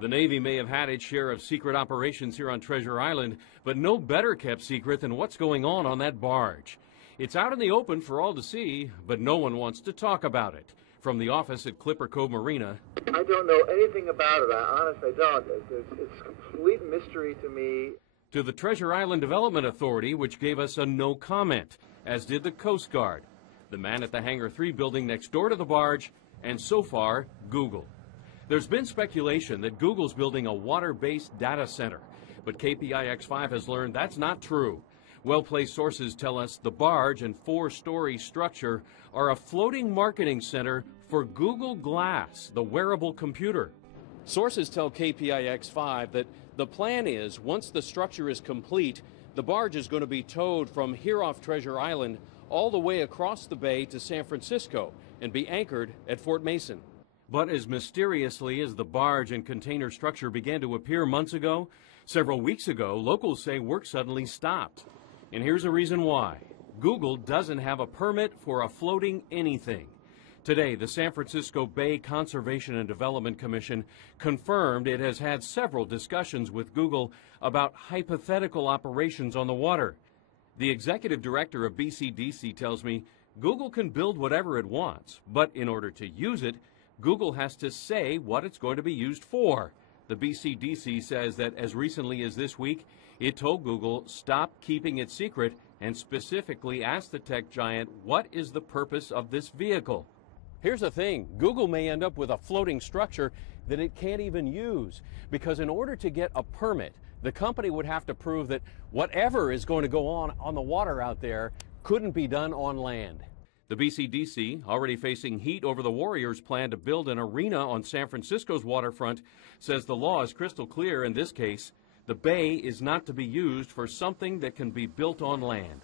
The Navy may have had its share of secret operations here on Treasure Island, but no better kept secret than what's going on that barge. It's out in the open for all to see, but no one wants to talk about it. From the office at Clipper Cove Marina. I don't know anything about it. I honestly don't. It's complete mystery to me. To the Treasure Island Development Authority, which gave us a no comment, as did the Coast Guard, the man at the Hangar 3 building next door to the barge, and so far, Google. There's been speculation that Google's building a water-based data center, but KPIX5 has learned that's not true. Well-placed sources tell us the barge and four-story structure are a floating marketing center for Google Glass, the wearable computer. Sources tell KPIX5 that the plan is, once the structure is complete, the barge is going to be towed from here off Treasure Island all the way across the bay to San Francisco and be anchored at Fort Mason. But as mysteriously as the barge and container structure began to appear months ago, several weeks ago, locals say work suddenly stopped. And here's a reason why. Google doesn't have a permit for a floating anything. Today, the San Francisco Bay Conservation and Development Commission confirmed it has had several discussions with Google about hypothetical operations on the water. The executive director of BCDC tells me Google can build whatever it wants, but in order to use it, Google has to say what it's going to be used for. The BCDC says that as recently as this week, it told Google stop keeping it secret and specifically asked the tech giant what is the purpose of this vehicle. Here's the thing, Google may end up with a floating structure that it can't even use, because in order to get a permit, the company would have to prove that whatever is going to go on the water out there couldn't be done on land. The BCDC, already facing heat over the Warriors' plan to build an arena on San Francisco's waterfront, says the law is crystal clear in this case. The bay is not to be used for something that can be built on land.